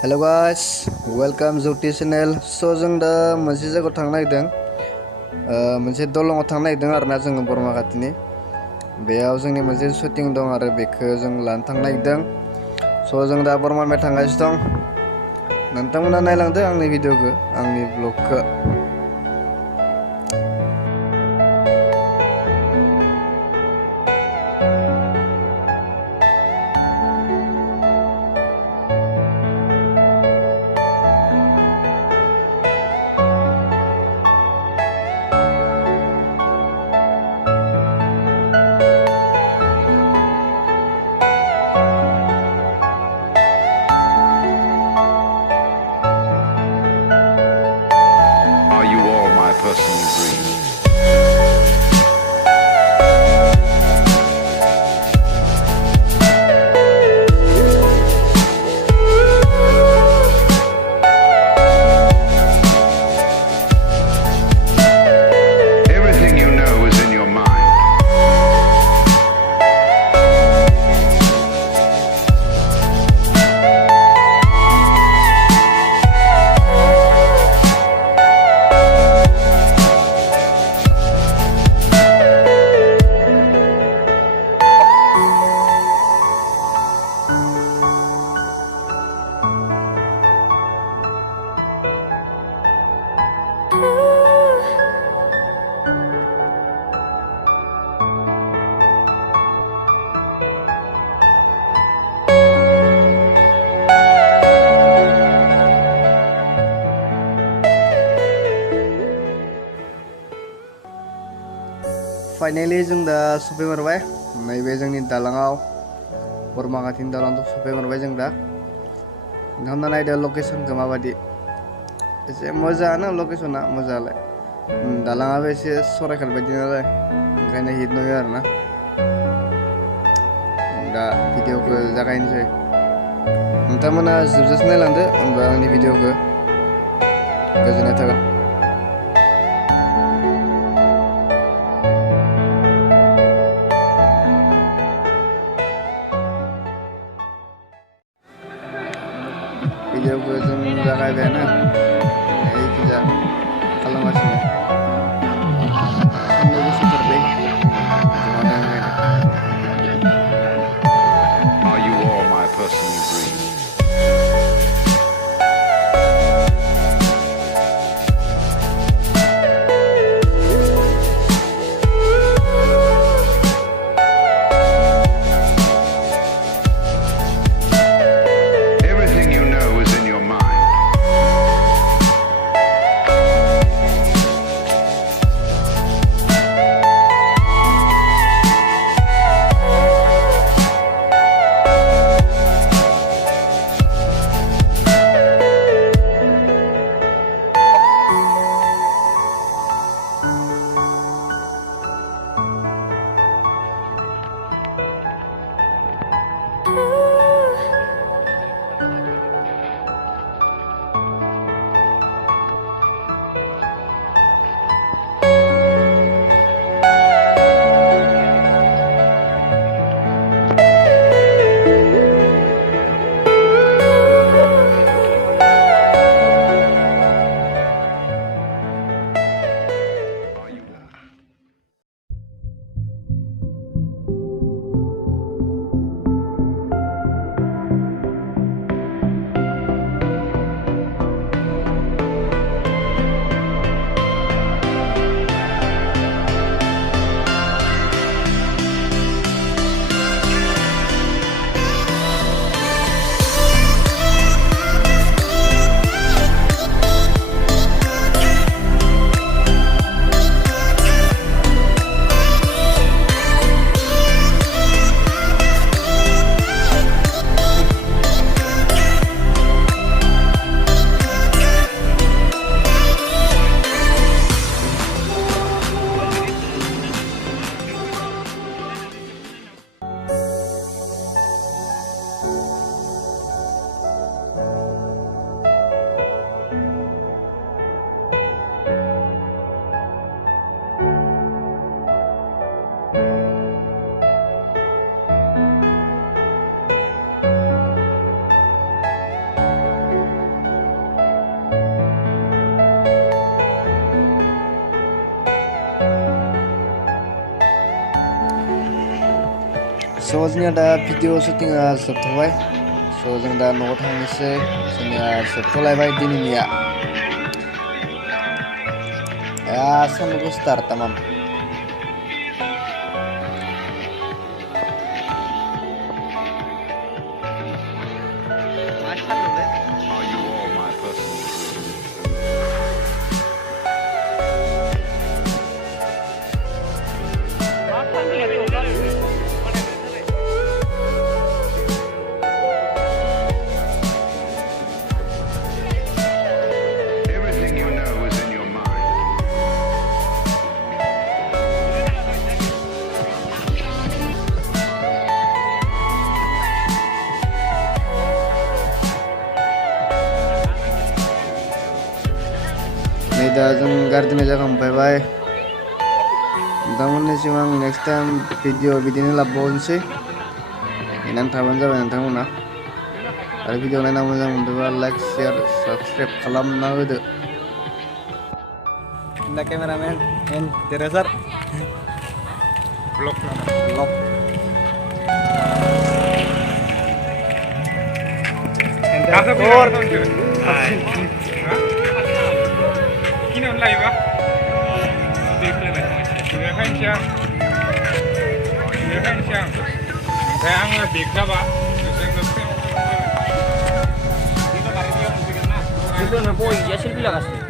Hello guys, welcome Zukti channel. So जों दा मोनसे जायगायाव थांनो नागिरदों, मोनसे दलंआव थांनो नागिरदों आरोना जोङो बरमा खाथिनि। बेयाव जोंनि मोनसे शुटिं दं आरो बेखौ जों लानो थांनो नागिरदों। So जों दा बरमानिफ्राय थांगासिनो दं। नोंथांमोना नायलांदो आंनि भिडिअखौ, आंनि ब्लगखौ। Are you all my personal dream? Everything you know is in your mind. Finally जों दा सफैमारबाय नैबे जोंनि दालाङाव, बरमा खाथिनि दालाङाव सफैमारबाय जों दा। नोंथांमोना नायदो लकेसनखौ माबायदि, एसे मोजाङानो लकेसना, मोजाङालाय। दालाङाबो एसे सराइघाट बायदि नालाय, ओंखायनो हिट नुयो आरोना। दा भिडिअखौ जागायनोसै। नोंथांमोना जोबजासे नायलांदो, होनबा आंनि भिडिअखौ गोजोननाय थागोन। भिडिअखौ जों जागायबायानो, एखिजा खालामगासिनो। सानदुं गोसाथारलै, जना दं ओंखायनो। Are you all my personal dream? Everything you know is in your mind. स' जोंनिया दा भिडिअ शुटिंआ जोबथ'बाय स' जों दा न'आव थांनोसै जोंनिया जोबथ'लायबाय दिनैनिया सानदुं गोसाथार तामाम Are you all my personal dreams? Everything you know is in your mind. नै दा जों गारि दोननाय जायगा मोनफैबाय नोंथांमोननिसिम आं नेक्स्ट टाइम भिडिअ बिदिनो लाबोबावनोसै नेनानै थाबानो जाबाय नोंथांमोना आरो भिडिअ नायना मोजां मोनदोंबा लाइक शेयार साबस्क्राइब खालामना होदो The cameraman and Teresa vlog. Kasa Or Kino live ah? Bigla na siya. Kaya ang bigla ba? dito na po, ya silbi lang kasi.